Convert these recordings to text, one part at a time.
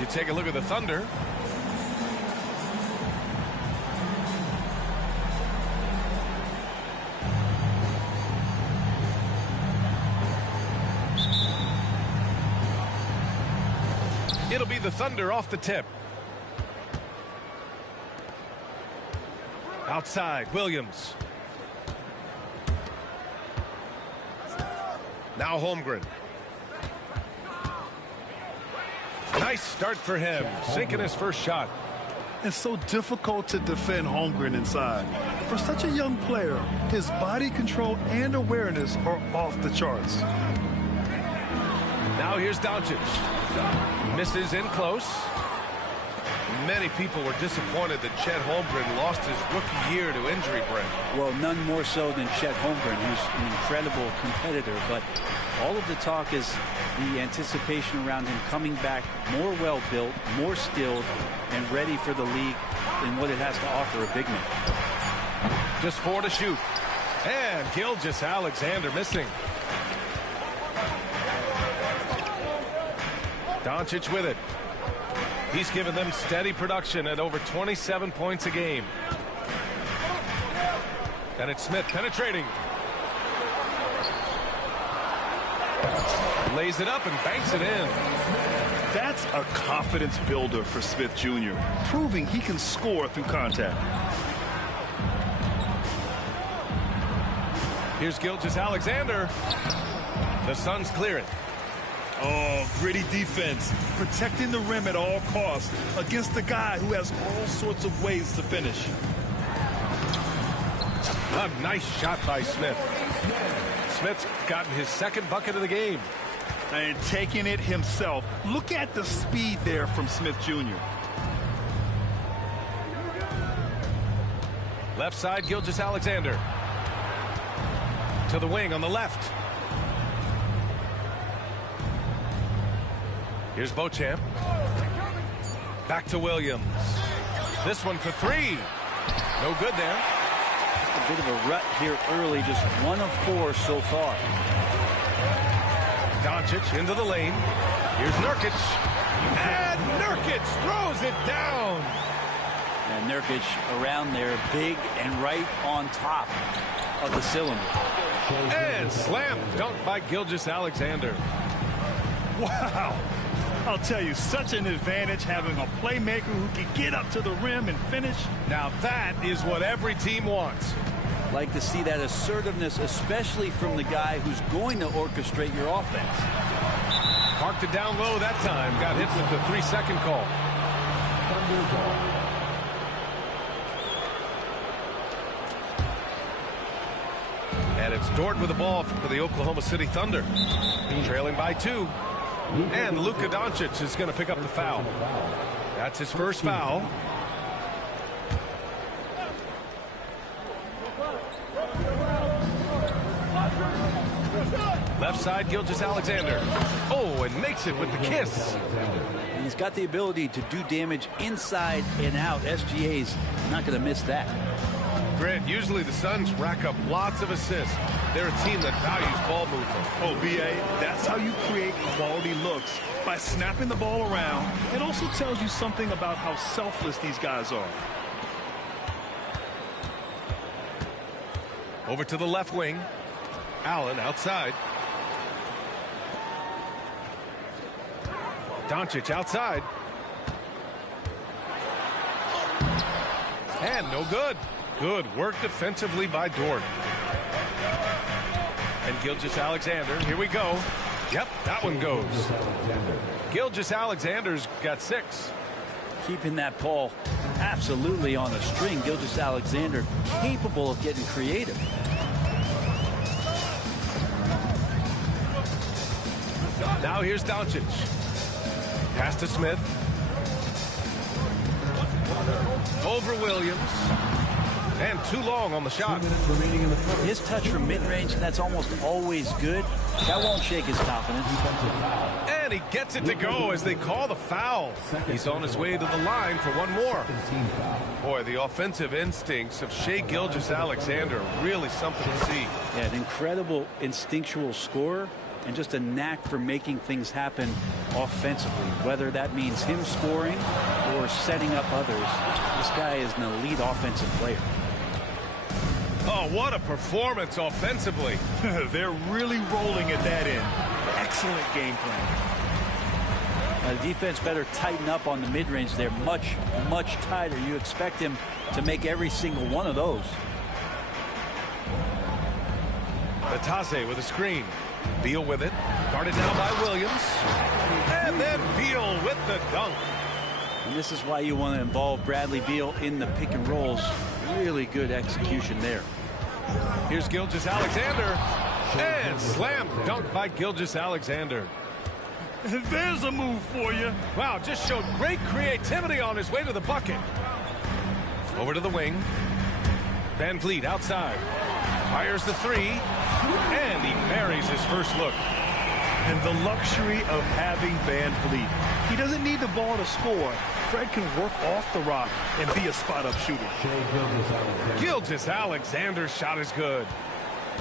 You take a look at the Thunder. It'll be the Thunder off the tip. Outside, Williams. Now Holmgren. Nice start for him, sinking his first shot. It's so difficult to defend Holmgren inside. For such a young player, his body control and awareness are off the charts. Now here's Doncic. Misses in close. Many people were disappointed that Chet Holmgren lost his rookie year to injury, Brent. Well, none more so than Chet Holmgren, who's an incredible competitor. But all of the talk is the anticipation around him coming back more well-built, more skilled, and ready for the league than what it has to offer a big man. Just 4 to shoot. And Gilgeous-Alexander missing. Doncic with it. He's given them steady production at over 27 points a game. And it's Smith penetrating. Lays it up and banks it in. That's a confidence builder for Smith Jr., proving he can score through contact. Here's Gilgeous-Alexander. The Suns clear it. Oh, gritty defense, protecting the rim at all costs against a guy who has all sorts of ways to finish. A nice shot by Smith. Smith's gotten his second bucket of the game. And taking it himself. Look at the speed there from Smith Jr. Left side, Gilgeous-Alexander. To the wing on the left. Here's Beauchamp. Back to Williams. This one for 3. No good there. Just a bit of a rut here early, just 1 of 4 so far. Doncic into the lane. Here's Nurkic. And Nurkic throws it down. And Nurkic around there, big and right on top of the cylinder. And slam dunk by Gilgeous-Alexander. Wow. I'll tell you, such an advantage having a playmaker who can get up to the rim and finish. Now that is what every team wants. Like to see that assertiveness, especially from the guy who's going to orchestrate your offense. Parked it down low that time. Got hit with the 3-second call. And it's Dort with the ball for the Oklahoma City Thunder. Trailing by 2. And Luka Doncic is going to pick up the foul. That's his first foul. Left side, Gilgeous-Alexander. Oh, and makes it with the kiss. He's got the ability to do damage inside and out. SGA's not going to miss that. Grant, usually the Suns rack up lots of assists. They're a team that values ball movement. Oh, B.A., that's how you create quality looks, by snapping the ball around. It also tells you something about how selfless these guys are. Over to the left wing. Allen outside. Doncic outside. And no good. Good work defensively by Dort. And Gilgeous-Alexander, here we go. Yep, that one goes. Gilgeous-Alexander's got 6. Keeping that ball absolutely on a string. Gilgeous-Alexander capable of getting creative. Now here's Doncic. Pass to Smith. Over Williams. And too long on the shot. His touch from mid-range, that's almost always good. That won't shake his confidence. And he gets it to go as they call the foul. He's on his way to the line for one more. Boy, the offensive instincts of Shai Gilgeous-Alexander, really something to see. Yeah, an incredible instinctual scorer and just a knack for making things happen offensively, whether that means him scoring or setting up others. This guy is an elite offensive player. Oh, what a performance offensively. They're really rolling at that end. Excellent game plan. The defense better tighten up on the mid-range. They're much, much tighter. You expect him to make every single one of those. Batase with a screen. Beal with it. Guarded now by Williams. And then Beal with the dunk. And this is why you want to involve Bradley Beal in the pick and rolls. Really good execution there. Here's Gilgeous-Alexander. And slam dunk by Gilgeous-Alexander. There's a move for you. Wow, just showed great creativity on his way to the bucket. Over to the wing. Van Vliet outside. Fires the three. And he buries his first look. And the luxury of having Van Vliet. He doesn't need the ball to score. Fred can work off the rock and be a spot-up shooter. Gilgeous-Alexander's shot is good.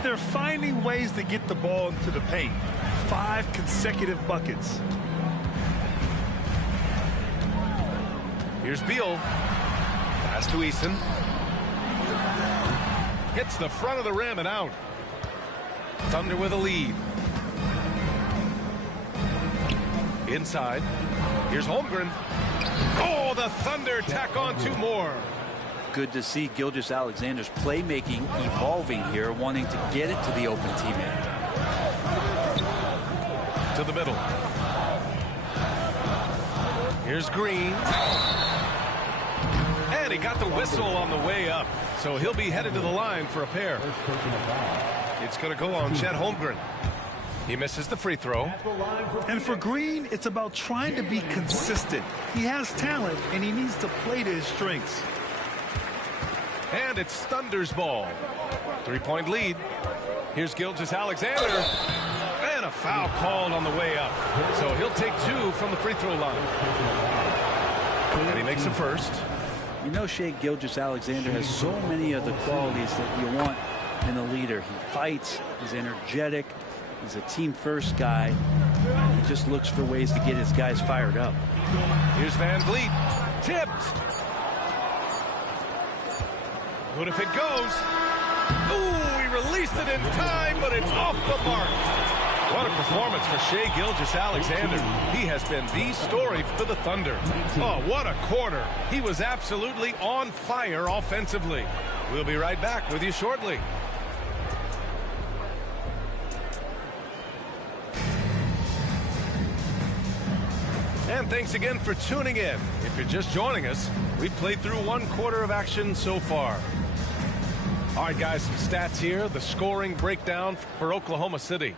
They're finding ways to get the ball into the paint. 5 consecutive buckets. Here's Beal. Pass to Eason. Hits the front of the rim and out. Thunder with a lead. Inside. Here's Holmgren. Oh, the Thunder tack on 2 more. Good to see Gilgeous-Alexander's playmaking evolving here, wanting to get it to the open teammate. To the middle. Here's Green. And he got the whistle on the way up. So he'll be headed to the line for a pair. It's going to go on Chet Holmgren. He misses the free throw. And for Green, it's about trying to be consistent. He has talent, and he needs to play to his strengths. And it's Thunder's ball. 3-point lead. Here's Gilgeous-Alexander. And a foul called on the way up. So he'll take 2 from the free throw line. And he makes the first. You know, Shai Gilgeous-Alexander has so many of the qualities that you want in a leader. He fights, he's energetic, he's a team-first guy. He just looks for ways to get his guys fired up. Here's Van Vliet. Tipped. Good if it goes. Ooh, he released it in time, but it's off the mark. What a performance for Shai Gilgeous-Alexander. He has been the story for the Thunder. Oh, what a quarter. He was absolutely on fire offensively. We'll be right back with you shortly. And thanks again for tuning in. If you're just joining us, we've played through 1 quarter of action so far. All right, guys, some stats here. The scoring breakdown for Oklahoma City.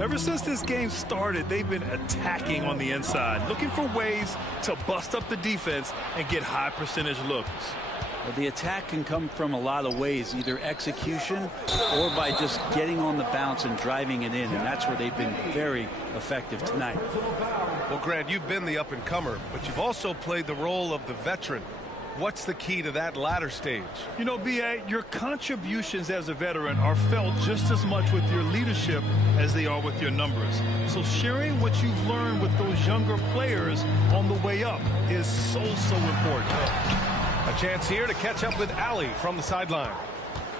Ever since this game started, they've been attacking on the inside, looking for ways to bust up the defense and get high percentage looks. Well, the attack can come from a lot of ways, either execution or by just getting on the bounce and driving it in, and that's where they've been very effective tonight. Well, Grant, you've been the up-and-comer, but you've also played the role of the veteran. What's the key to that latter stage? You know, B.A., your contributions as a veteran are felt just as much with your leadership as they are with your numbers. So sharing what you've learned with those younger players on the way up is so important. A chance here to catch up with Allie from the sideline.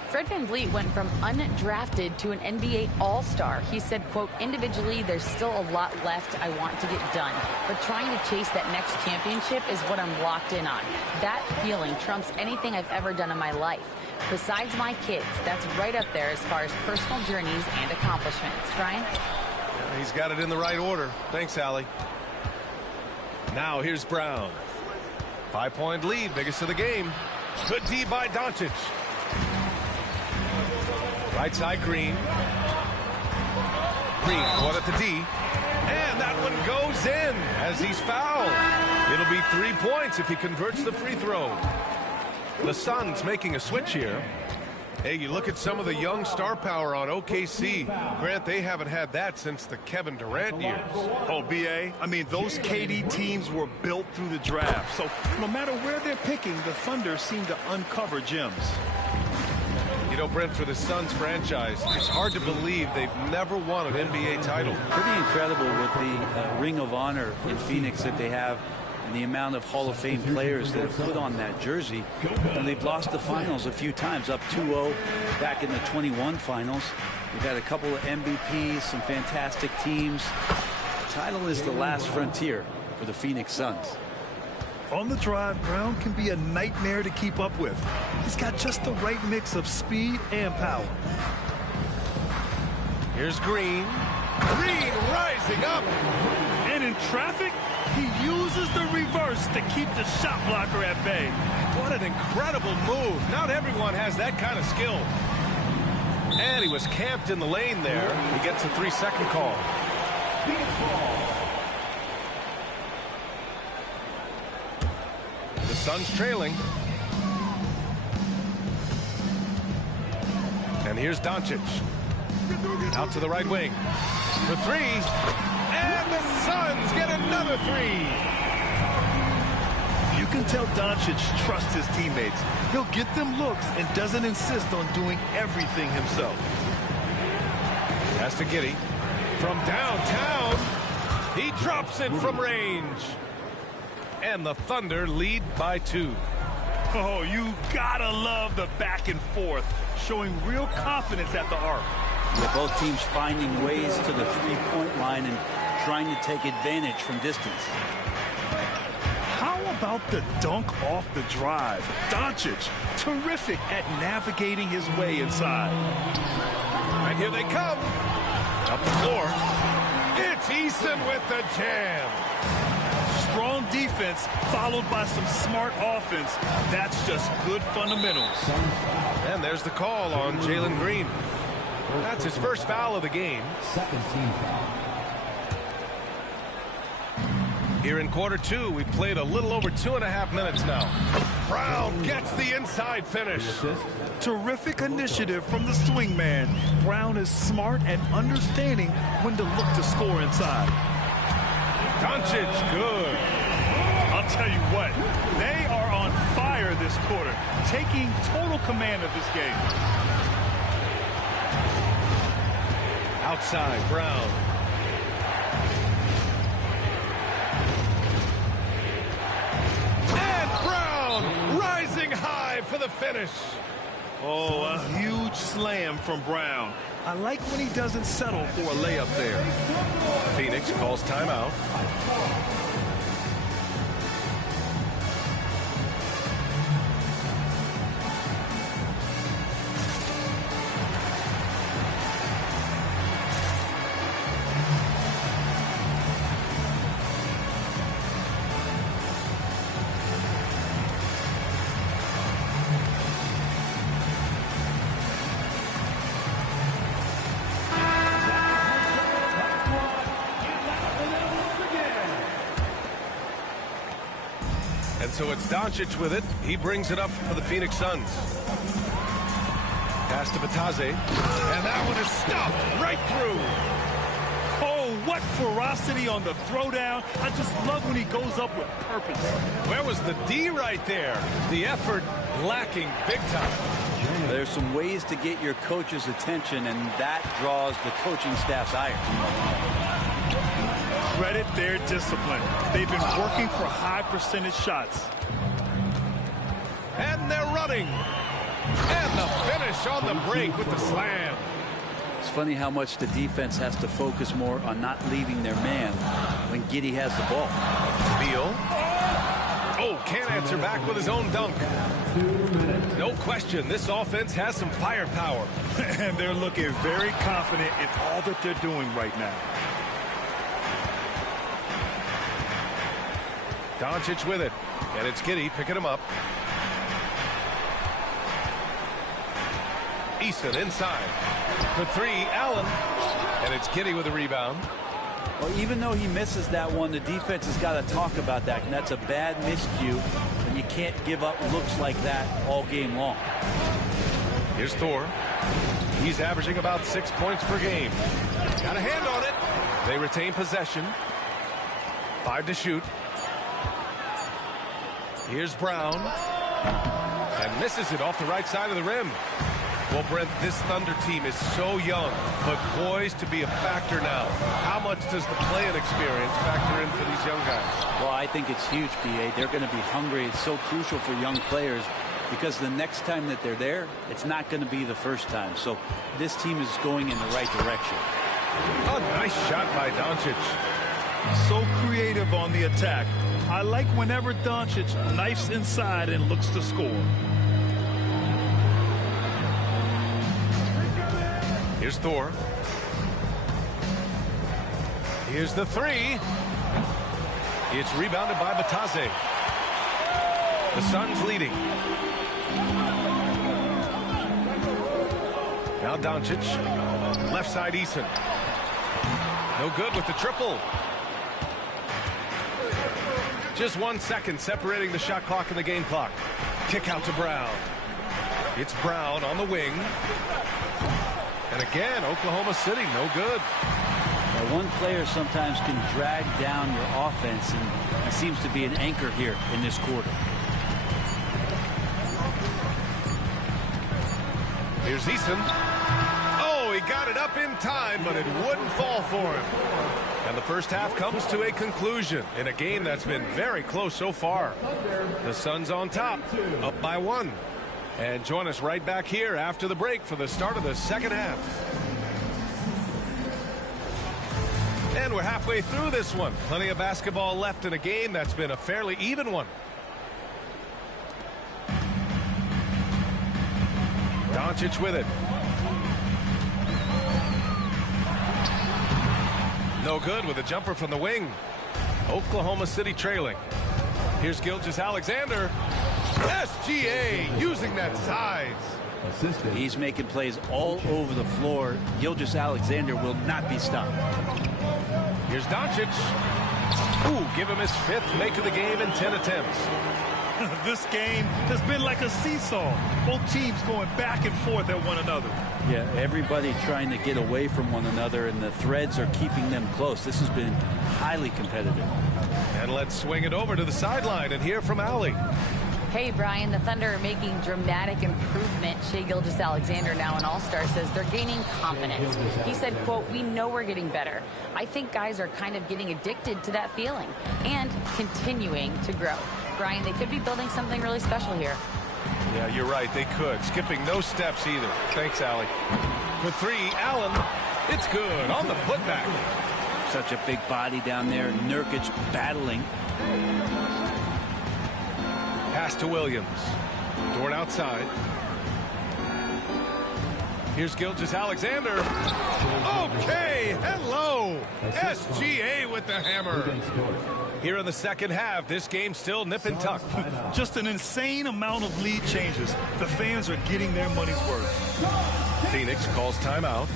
Fred Van Vliet went from undrafted to an NBA All-Star. He said, quote, individually, there's still a lot left I want to get done, but trying to chase that next championship is what I'm locked in on. That feeling trumps anything I've ever done in my life. Besides my kids, that's right up there as far as personal journeys and accomplishments. Brian? Yeah, he's got it in the right order. Thanks, Allie. Now here's Brown. 5-point lead, biggest of the game. Good D by Doncic. Right side, Green. Green going at the D. And that one goes in as he's fouled. It'll be 3 points if he converts the free throw. The Suns making a switch here. Hey, you look at some of the young star power on OKC. Grant, they haven't had that since the Kevin Durant years. Oh, B.A., I mean, those KD teams were built through the draft. So no matter where they're picking, the Thunder seem to uncover gems. You know, Brent, for the Suns franchise, it's hard to believe they've never won an NBA title. Pretty incredible with the Ring of Honor in Phoenix that they have, and the amount of Hall of Fame players that have put on that jersey. And they've lost the finals a few times, up 2-0 back in the 21 finals. They've had a couple of MVPs, some fantastic teams. The title is the last frontier for the Phoenix Suns. On the drive, Brown can be a nightmare to keep up with. He's got just the right mix of speed and power. Here's Green. Green rising up. And in traffic, he uses the reverse to keep the shot blocker at bay. What an incredible move. Not everyone has that kind of skill. And he was camped in the lane there. He gets a 3-second call. The Suns trailing. And here's Doncic. Out to the right wing. For three. And the Suns get another three. You can tell Doncic trusts his teammates. He'll get them looks and doesn't insist on doing everything himself. Pass to Giddey. From downtown. He drops it from range. And the Thunder lead by 2. Oh, you gotta love the back and forth, showing real confidence at the arc. Yeah, both teams finding ways to the three-point line and trying to take advantage from distance. How about the dunk off the drive? Doncic, terrific at navigating his way inside. And here they come. Up the floor. It's Eason with the jam. Strong defense followed by some smart offense. That's just good fundamentals. And there's the call on Jalen Green. That's his first foul of the game. Second team foul. Here in quarter 2, we played a little over 2.5 minutes now. Brown gets the inside finish. Terrific initiative from the swing man. Brown is smart and understanding when to look to score inside. Doncic, good. I'll tell you what, they are on fire this quarter, taking total command of this game. Outside, Brown. And Brown rising high for the finish. Oh, a huge slam from Brown. I like when he doesn't settle for a layup there. Phoenix calls timeout. And so it's Doncic with it. He brings it up for the Phoenix Suns. Pass to Batase. And that one is stuffed right through. Oh, what ferocity on the throwdown. I just love when he goes up with purpose. Where was the D right there? The effort lacking big time. There's some ways to get your coach's attention, and that draws the coaching staff's ire. Credit their discipline. They've been working for high percentage shots. And they're running. And the finish on the break with the slam. It's funny how much the defense has to focus more on not leaving their man when Giddey has the ball. Beal. Oh, can't answer back with his own dunk. No question, this offense has some firepower. And they're looking very confident in all that they're doing right now. Doncic with it. And it's Giddey picking him up. Eason inside. For three, Allen. And it's Giddey with a rebound. Well, even though he misses that one, the defense has got to talk about that. And that's a bad miscue. And you can't give up looks like that all game long. Here's Thor. He's averaging about 6 points per game. Got a hand on it. They retain possession. 5 to shoot. Here's Brown. And misses it off the right side of the rim. Well, Brent, this Thunder team is so young, but poised to be a factor now. How much does the play-in experience factor in for these young guys? Well, I think it's huge, B.A. They're going to be hungry. It's so crucial for young players because the next time that they're there, it's not going to be the first time. So this team is going in the right direction. Oh, nice shot by Doncic. So creative on the attack. I like whenever Doncic knifes inside and looks to score. Here's Thor. Here's the three. It's rebounded by Batase. The Suns leading. Now Doncic. Left side Eason. No good with the triple. Just 1 second separating the shot clock and the game clock. Kick out to Brown. It's Brown on the wing. And again, Oklahoma City, no good. Now, one player sometimes can drag down your offense, and he seems to be an anchor here in this quarter. Here's Eason. Oh, he got it up in time, but it wouldn't fall for him. And the first half comes to a conclusion in a game that's been very close so far. The Suns on top, up by 1. And join us right back here after the break for the start of the second half. And we're halfway through this one. Plenty of basketball left in a game that's been a fairly even one. Doncic with it. No good with a jumper from the wing. Oklahoma City trailing. Here's Gilgeous-Alexander. SGA using that size. He's making plays all over the floor. Gilgeous-Alexander will not be stopped. Here's Doncic. Ooh, give him his 5th make of the game in 10 attempts. This game has been like a seesaw. Both teams going back and forth at one another. Yeah, everybody trying to get away from one another, and the threads are keeping them close. This has been highly competitive. And let's swing it over to the sideline and hear from Allie. Hey, Brian, the Thunder are making dramatic improvement. Shai Gilgeous-Alexander, now an all-star, says they're gaining confidence. He said, quote, "We know we're getting better. I think guys are kind of getting addicted to that feeling and continuing to grow." Brian, they could be building something really special here. Yeah, you're right. They could. Skipping no steps either. Thanks, Allie. For 3, Allen. It's good on the putback. Such a big body down there. Nurkic battling. Pass to Williams. Dort outside. Here's Gilgeous-Alexander. Okay, hello. SGA with the hammer. Here in the second half, this game still nip and tuck. Just an insane amount of lead changes. The fans are getting their money's worth. Phoenix calls timeout.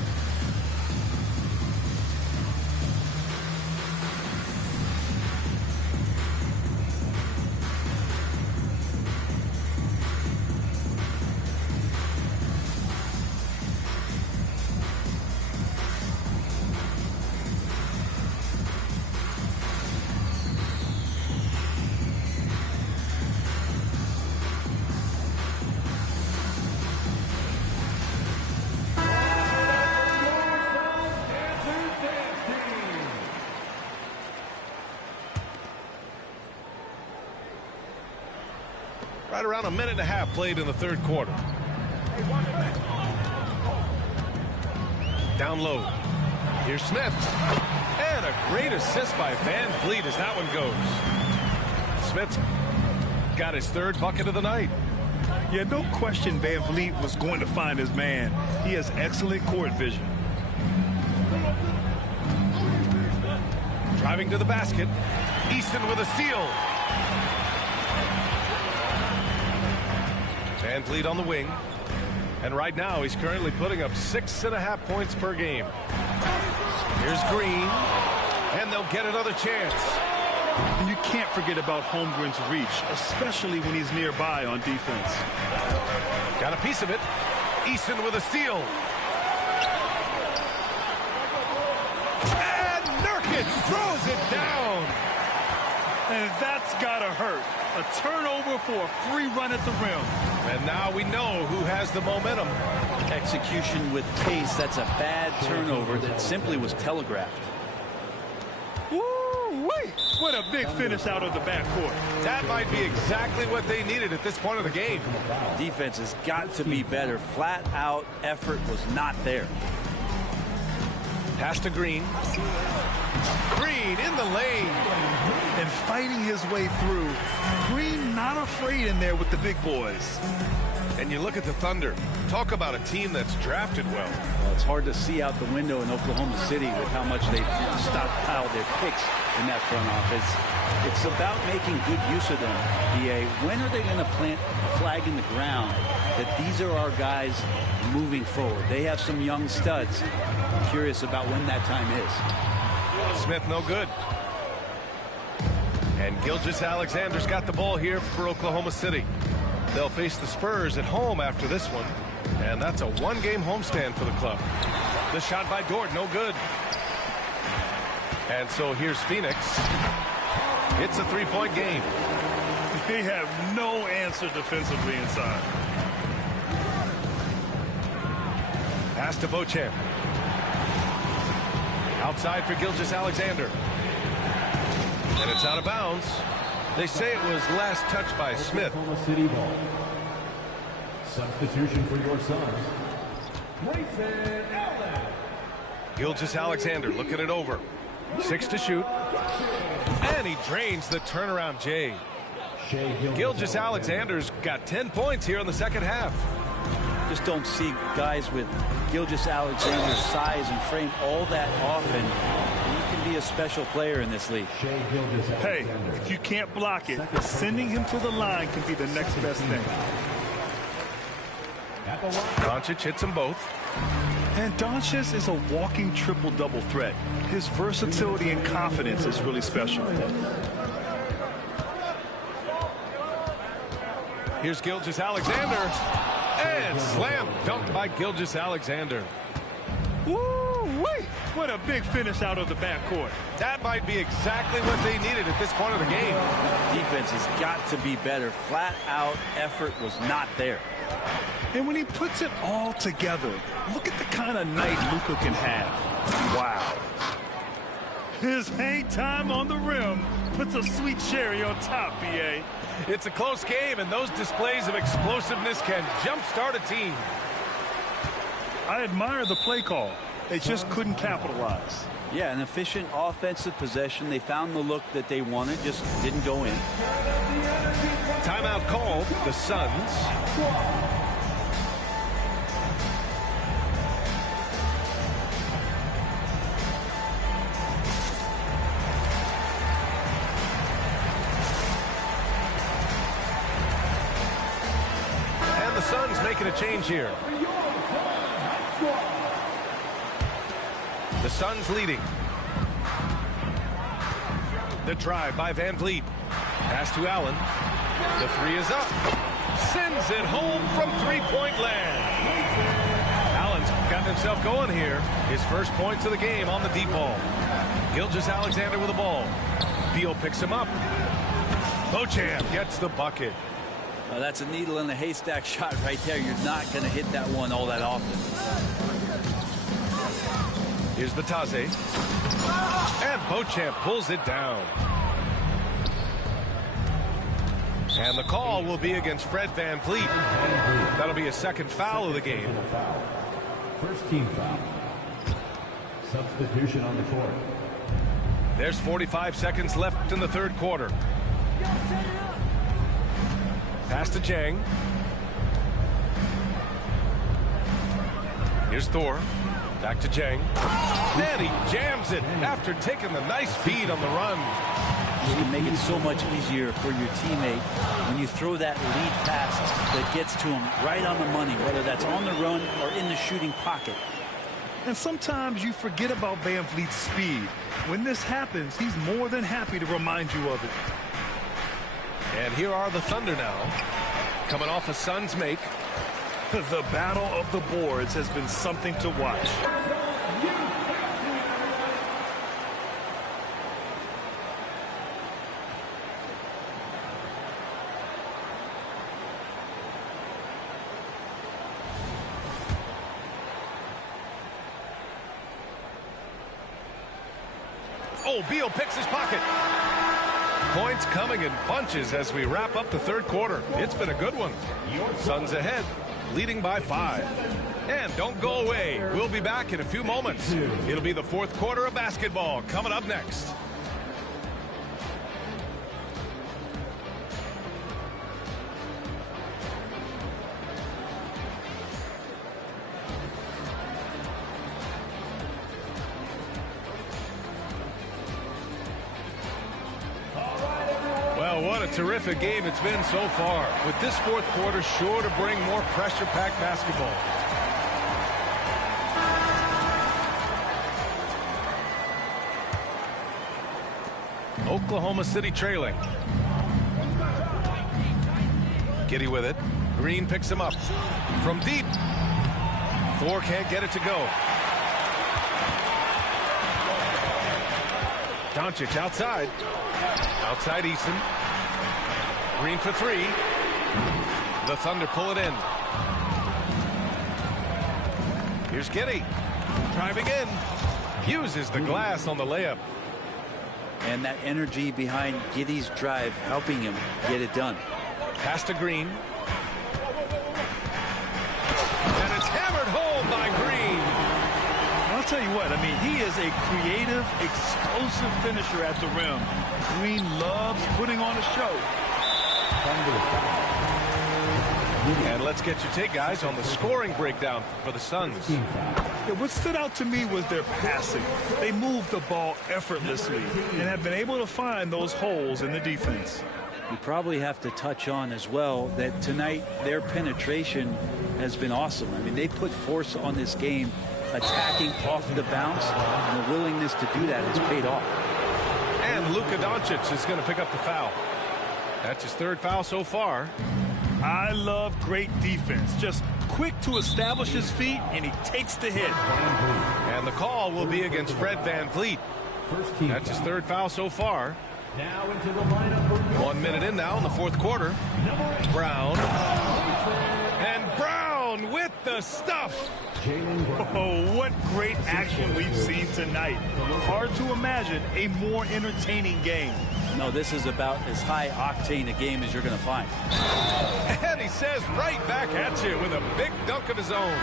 Right around a minute and a half played in the third quarter. Down low. Here's Smith. And a great assist by Van Vliet as that one goes. Smith's got his 3rd bucket of the night. Yeah, no question Van Vliet was going to find his man. He has excellent court vision. Driving to the basket. Easton with a steal. Van Vliet on the wing. And right now he's currently putting up 6.5 points per game. Here's Green. And they'll get another chance. And you can't forget about Holmgren's reach, especially when he's nearby on defense. Got a piece of it. Easton with a steal. And Nurkic throws it down. And that's gotta hurt. A turnover for a free run at the rim. And now we know who has the momentum. Execution with pace. That's a bad turnover that simply was telegraphed. Woo-wee! What a big finish out of the backcourt. That might be exactly what they needed at this point of the game. Defense has got to be better. Flat out effort was not there. Pass to Green. Green in the lane. And fighting his way through. Green not afraid in there with the big boys. And you look at the Thunder. Talk about a team that's drafted well. Well, it's hard to see out the window in Oklahoma City with how much they stockpile their picks in that front office. It's about making good use of them, BA. When are they going to plant a flag in the ground that these are our guys moving forward? They have some young studs. I'm curious about when that time is. Smith no good. And Gilgeous-Alexander's got the ball here for Oklahoma City. They'll face the Spurs at home after this one. And that's a one-game homestand for the club. The shot by Dort, no good. And so here's Phoenix. It's a three-point game. They have no answer defensively inside. Pass to Beauchamp. Outside for Gilgeous-Alexander. And it's out of bounds. They say it was last touched by Smith. Oklahoma City ball. Substitution for your Suns. Gilgeous-Alexander looking it over. 6 to shoot. And he drains the turnaround J. Gilgeous-Alexander's got 10 points here in the second half. Just don't see guys with Gilgeous-Alexander's size and frame all that often. He can be a special player in this league. Hey, if you can't block it, sending him to the line can be the next best thing. Doncic hits them both. And Doncic is a walking triple-double threat. His versatility and confidence is really special. Here's Gilgeous-Alexander. And slam dunk by Gilgeous-Alexander. Woo-wee! What a big finish out of the backcourt. That might be exactly what they needed at this point of the game. Defense has got to be better. Flat out effort was not there. And when he puts it all together, look at the kind of night Luka can have. Wow. His hang time on the rim puts a sweet cherry on top, BA. It's a close game, and those displays of explosiveness can jumpstart a team. I admire the play call. They just couldn't capitalize. Yeah, an efficient offensive possession. They found the look that they wanted, just didn't go in. Timeout called, the Suns. And the Suns making a change here. The Suns leading. The drive by Van Vliet. Pass to Allen. The three is up. Sends it home from three-point land. Allen's gotten himself going here. His first points of the game on the deep ball. Gilgeous-Alexander with the ball. Beal picks him up. Beauchamp gets the bucket. That's a needle in the haystack shot right there. You're not going to hit that one all that often. Here's the Taze. And Beauchamp pulls it down. And the call will be against Fred Van Vliet. That'll be a second foul of the game. First team foul. Substitution on the court. There's 45 seconds left in the third quarter. Pass to Jang. Here's Thor. Back to Jang. And he jams it after taking the nice feed on the run. You can make it so much easier for your teammate when you throw that lead pass that gets to him right on the money, whether that's on the run or in the shooting pocket. And sometimes you forget about Van Vliet's speed. When this happens, he's more than happy to remind you of it. And here are the Thunder now, coming off a Suns make. The battle of the boards has been something to watch. Oh, Beal picks his pocket. Points coming in bunches as we wrap up the third quarter. It's been a good one. Suns ahead, leading by 5. And don't go away. We'll be back in a few moments. It'll be the fourth quarter of basketball coming up next. What a terrific game it's been so far, with this fourth quarter sure to bring more pressure-packed basketball. Oklahoma City trailing. Giddey with it. Green picks him up from deep. Thor can't get it to go. Doncic outside. Outside Eason. Green for 3. The Thunder pull it in. Here's Giddey. Driving in. Uses the glass on the layup. And that energy behind Giddey's drive helping him get it done. Pass to Green. And it's hammered home by Green. I'll tell you what, I mean, he is a creative, explosive finisher at the rim. Green loves putting on a show. And let's get your take, guys, on the scoring breakdown for the Suns. Yeah, what stood out to me was their passing. They moved the ball effortlessly and have been able to find those holes in the defense. You probably have to touch on as well that tonight their penetration has been awesome. I mean, they put force on this game, attacking off the bounce, and the willingness to do that has paid off. And Luka Doncic is going to pick up the foul. That's his third foul so far. I love great defense. Just quick to establish his feet, and he takes the hit. And the call will be against Fred VanVleet. That's his third foul so far. Now into the lineup for 1 minute in now in the fourth quarter. Brown. And Brown with the stuff. Oh, what great action we've seen tonight. Hard to imagine a more entertaining game. No, this is about as high octane a game as you're going to find. And he says right back at you with a big dunk of his own.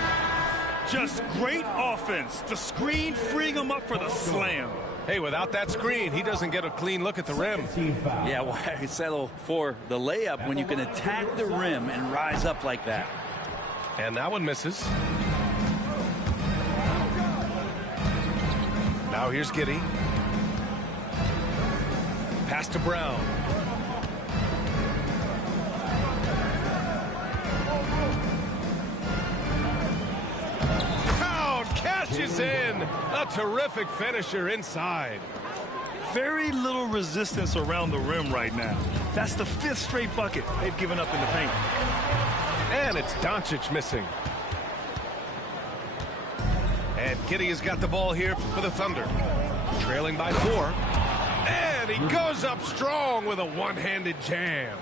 Just great offense. The screen freeing him up for the slam. Hey, without that screen, he doesn't get a clean look at the rim. Yeah, why settle for the layup when you can attack the rim and rise up like that? And that one misses. Now here's Giddey. Pass to Brown. Brown cashes in. A terrific finisher inside. Very little resistance around the rim right now. That's the 5th straight bucket they've given up in the paint. And it's Doncic missing. And Giddey has got the ball here for the Thunder. Trailing by 4. And he goes up strong with a one-handed jam.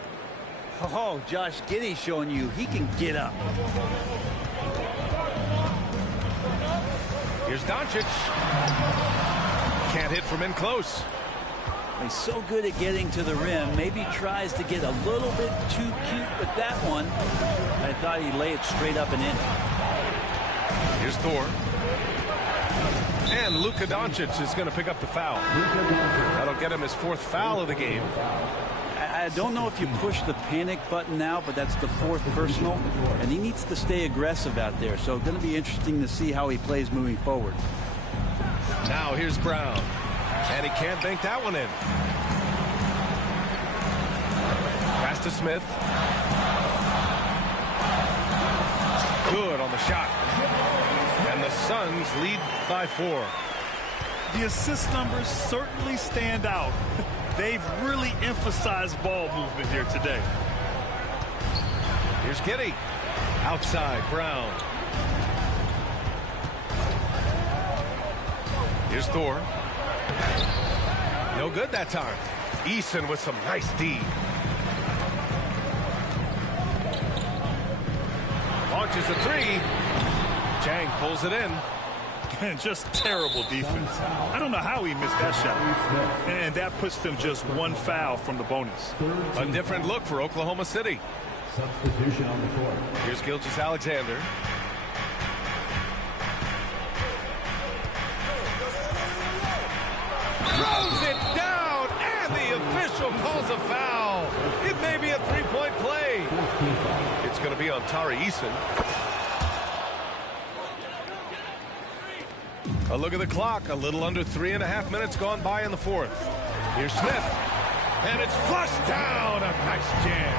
Oh, Josh Giddey showing you he can get up. Here's Doncic. Can't hit from in close. He's so good at getting to the rim. Maybe tries to get a little bit too cute with that one. I thought he'd lay it straight up and in. Here's Thor. And Luka Doncic is going to pick up the foul. That'll get him his 4th foul of the game. I don't know if you push the panic button now, but that's the 4th personal, and he needs to stay aggressive out there. So it's going to be interesting to see how he plays moving forward. Now here's Brown. And he can't bank that one in. Pass to Smith. Good on the shot. And the Suns lead by 4. The assist numbers certainly stand out. They've really emphasized ball movement here today. Here's Giddey. Outside, Brown. Here's Thor. No good that time. Eason with some nice D. Launches a 3. Chang pulls it in. And just terrible defense. I don't know how he missed that shot. And that puts them just one foul from the bonus. A different look for Oklahoma City. Substitution on the court. Here's Gilgeous-Alexander. Throws it down, and the official calls a foul. It may be a three-point play. It's going to be on Tari Eason. A look at the clock. A little under 3.5 minutes gone by in the fourth. Here's Smith. And it's flushed down. A nice jam.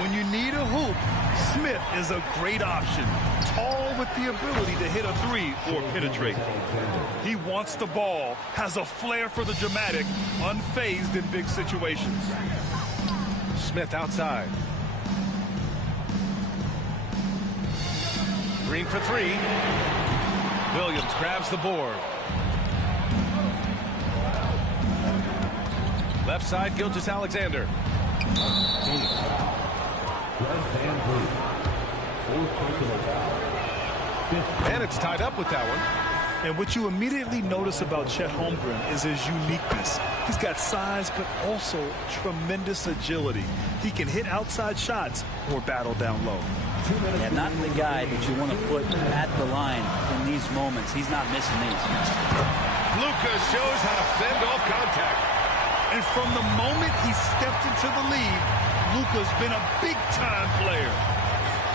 When you need a hoop, Smith is a great option. Tall with the ability to hit a three or penetrate. He wants the ball, has a flair for the dramatic, unfazed in big situations. Smith outside. Green for three. Williams grabs the board. Left side, Gilgeous-Alexander. And it's tied up with that one. And what you immediately notice about Chet Holmgren is his uniqueness. He's got size, but also tremendous agility. He can hit outside shots or battle down low. Yeah, not the guy that you want to put at the line in these moments. He's not missing these. Luka shows how to fend off contact. And from the moment he stepped into the league, Luka's been a big-time player.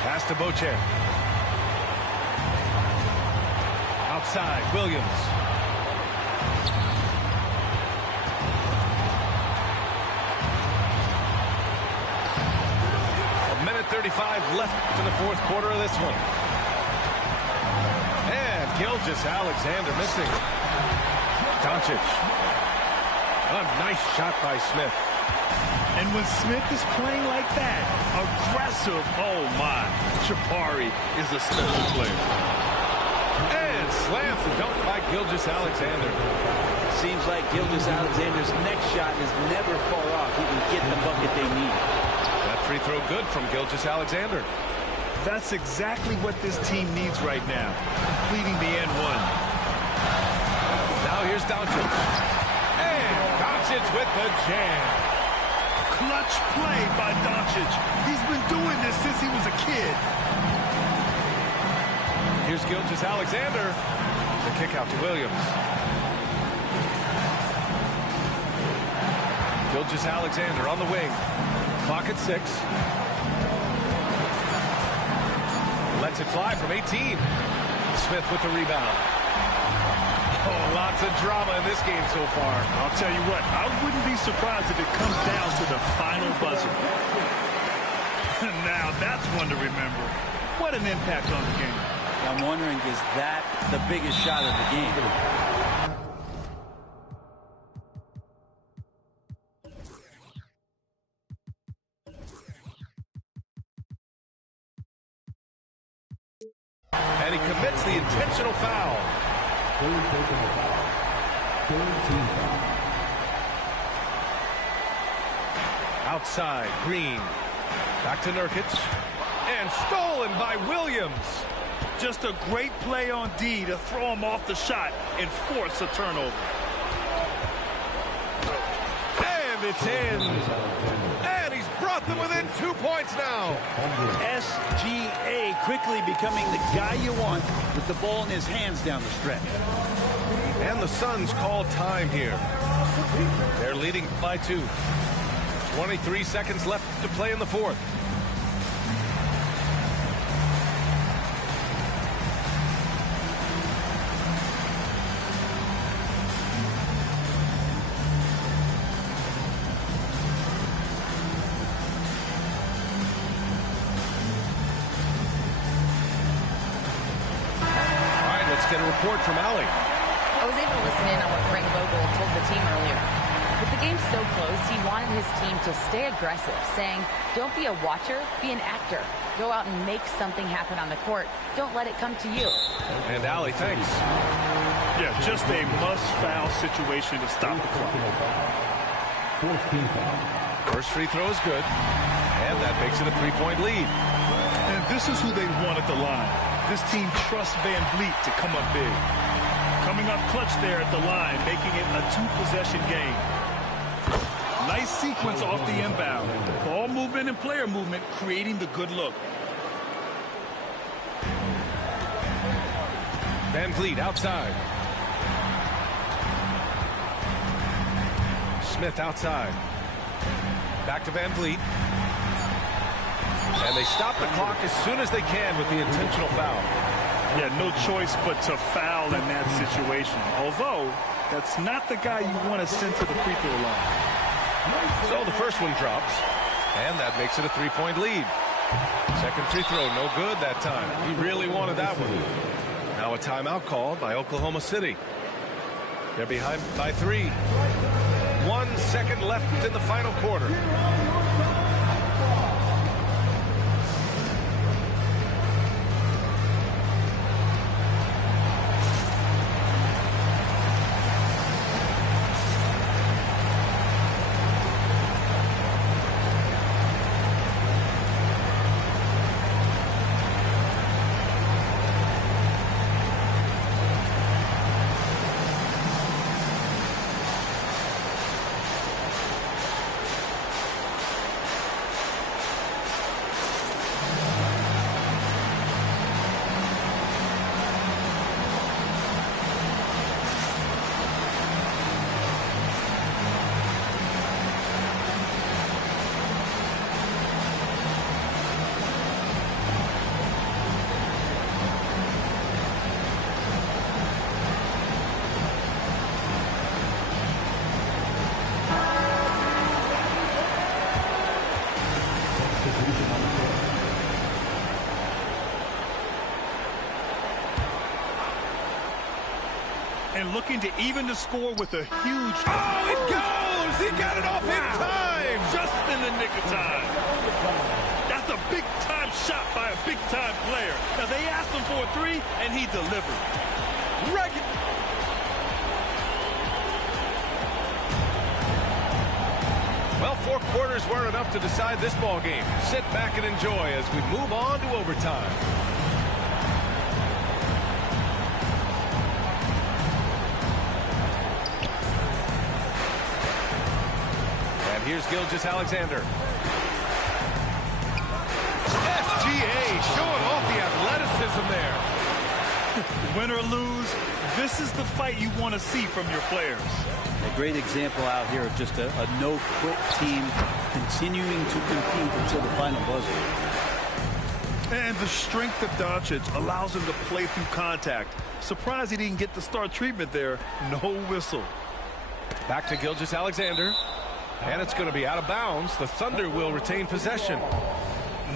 Pass to Beauchamp. Outside, Williams. A minute 35 left in the fourth quarter of this one. And Gilgeous-Alexander missing. Doncic. A nice shot by Smith. And when Smith is playing like that, aggressive, oh my, Jabari is a special player. And slam dunk by Gilgeous-Alexander. Seems like Gilgeous-Alexander's next shot is never far off. He can get the bucket they need. That free throw good from Gilgeous-Alexander. That's exactly what this team needs right now, completing the N one. Now here's Doncic. And Doncic with the jam. Clutch play by Doncic. He's been doing this since he was a kid. Here's Gilgeous-Alexander. The kick out to Williams. Gilgeous-Alexander on the wing. Clock at 6. Lets it fly from 18. Smith with the rebound. Oh, lots of drama in this game so far. I'll tell you what, I wouldn't be surprised if it comes down to the final buzzer. Now that's one to remember. What an impact on the game. I'm wondering, is that the biggest shot of the game? And he commits the intentional foul. Outside, Green. Back to Nurkic. And stolen by Williams. Just a great play on D to throw him off the shot and force a turnover. And it's in. And he's brought them within 2 points now. SGA quickly becoming the guy you want with the ball in his hands down the stretch. And the Suns call time here. They're leading by 2. 23 seconds left to play in the fourth. Get a report from Allie. I was able to listen in on what Frank Vogel told the team earlier. With the game so close, he wanted his team to stay aggressive, saying, don't be a watcher, be an actor. Go out and make something happen on the court. Don't let it come to you. And Allie, thanks. Yeah, just a must-foul situation to stop the clock. First free throw is good. And that makes it a 3-point lead. And this is who they want at the line. This team trusts Van Vliet to come up big. Coming up clutch there at the line, making it a two-possession game. Nice sequence off the inbound. Ball movement and player movement creating the good look. Van Vliet outside. Smith outside. Back to Van Vliet. And they stop the clock as soon as they can with the intentional foul. Yeah, no choice but to foul in that situation. Although, that's not the guy you want to send to the free throw line. So the first one drops, and that makes it a three-point lead. Second free throw, no good that time. He really wanted that one. Now a timeout called by Oklahoma City. They're behind by 3. 1 second left in the final quarter. And looking to even the score with a huge... Oh, it goes! He got it off in time! Just in the nick of time. That's a big-time shot by a big-time player. Now, they asked him for a 3, and he delivered. Well, 4 quarters weren't enough to decide this ball game. Sit back and enjoy as we move on to overtime. And here's Gilgeous-Alexander. SGA showing off the athleticism there. Win or lose, this is the fight you want to see from your players. A great example out here of just a no-quit team continuing to compete until the final buzzer. And the strength of Doncic allows him to play through contact. Surprised he didn't get the star treatment there. No whistle. Back to Gilgeous-Alexander. And it's going to be out of bounds. The Thunder will retain possession.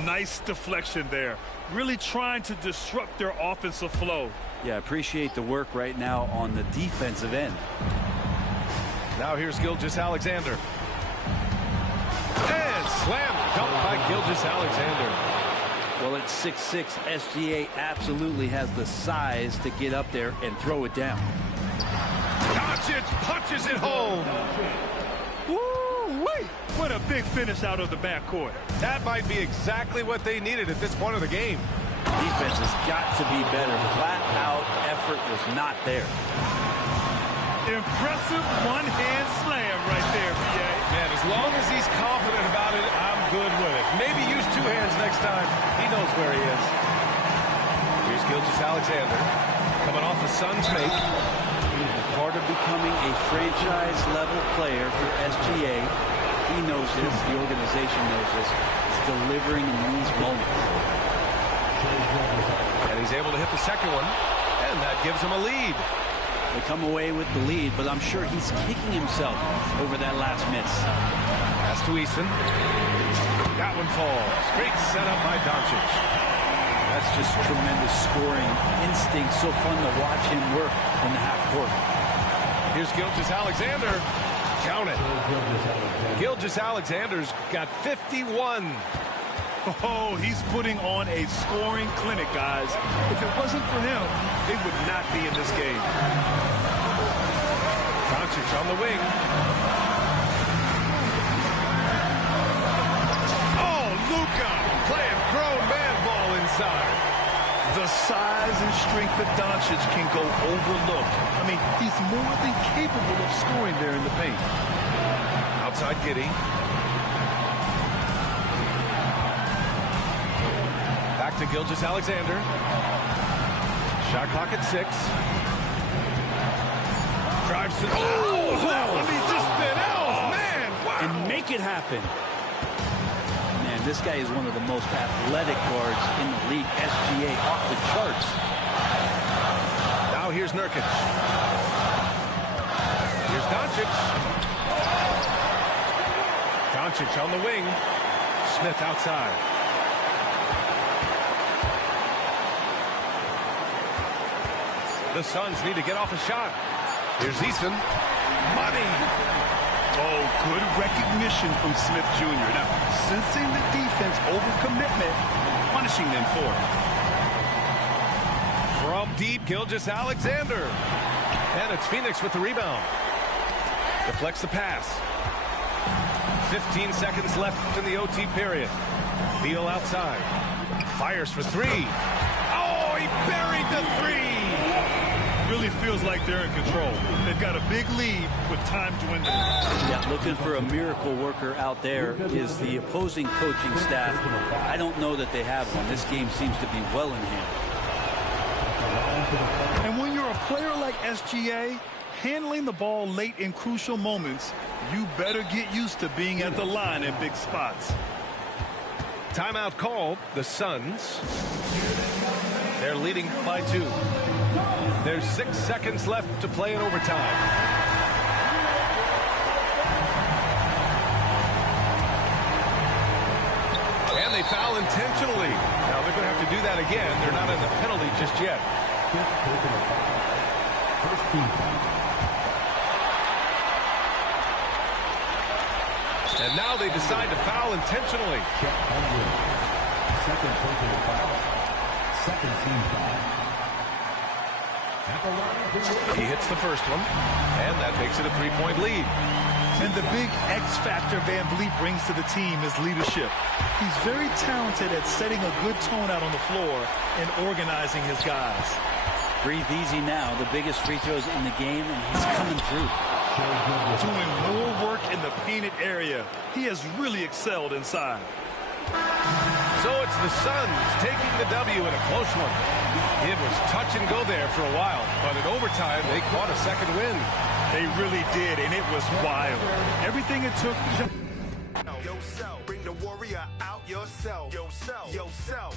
Nice deflection there. Really trying to disrupt their offensive flow. Yeah, appreciate the work right now on the defensive end. Now here's Gilgeous-Alexander. And slam dunk by Gilgeous-Alexander. Well, at 6'6", SGA absolutely has the size to get up there and throw it down. Doncic punches it home. Woo-wee! What a big finish out of the backcourt. That might be exactly what they needed at this point of the game. Defense has got to be better. Flat-out effort was not there. Impressive one-hand slam right there, B.A. Man, as long as he's confident about it, I'm good with it. Maybe use 2 hands next time. He knows where he is. Here's Gilgeous-Alexander coming off the Suns make. Part of becoming a franchise-level player for SGA. He knows this. The organization knows this. He's delivering in these moments. And he's able to hit the second one, and that gives him a lead. They come away with the lead, but I'm sure he's kicking himself over that last miss. Pass to Easton. That one falls. Great setup by Doncic. That's just tremendous scoring instinct. So fun to watch him work in the half court. Here's Gilgeous-Alexander. Count it. Gilgeous-Alexander's got 51. Oh, he's putting on a scoring clinic, guys. If it wasn't for him, they would not be in this game. Doncic on the wing. Oh, Luka playing grown man ball inside. The size strength of Doncic can go overlooked. I mean, he's more than capable of scoring there in the paint. Outside Giddey. Back to Gilgeous-Alexander. Shot clock at 6. Drives to... Oh! I mean, just spin out! Man, wow! And make it happen. Man, this guy is one of the most athletic guards in the league. SGA off the charts. Now here's Nurkic. Here's Doncic. Doncic on the wing. Smith outside. The Suns need to get off a shot. Here's Eason. Money. Oh, good recognition from Smith Jr. Now, sensing the defense overcommitment, punishing them for it. From deep, Gilgeous-Alexander. And it's Phoenix with the rebound. Deflects the pass. 15 seconds left in the OT period. Beal outside. Fires for 3. Oh, he buried the 3. Really feels like they're in control. They've got a big lead with time dwindling. Yeah, looking for a miracle worker out there is the opposing coaching staff. I don't know that they have one. This game seems to be well in hand. And when you're a player like SGA, handling the ball late in crucial moments, you better get used to being at the line in big spots. Timeout called. The Suns. They're leading by 2. There's 6 seconds left to play in overtime. And they foul intentionally. Now they're going to have to do that again. They're not in the penalty just yet. First team foul. And now they decide to foul intentionally. Second personal foul. Second team foul. He hits the first one, and that makes it a 3-point lead. And the big X factor Van Vliet brings to the team is leadership. He's very talented at setting a good tone out on the floor and organizing his guys. Breathe easy now. The biggest free throws in the game, and he's coming through. Doing more work in the painted area. He has really excelled inside. So it's the Suns taking the W in a close one. It was touch and go there for a while, but in overtime, they caught a second win. They really did, and it was wild. Everything it took. Yourself, bring the warrior out yourself. Yourself.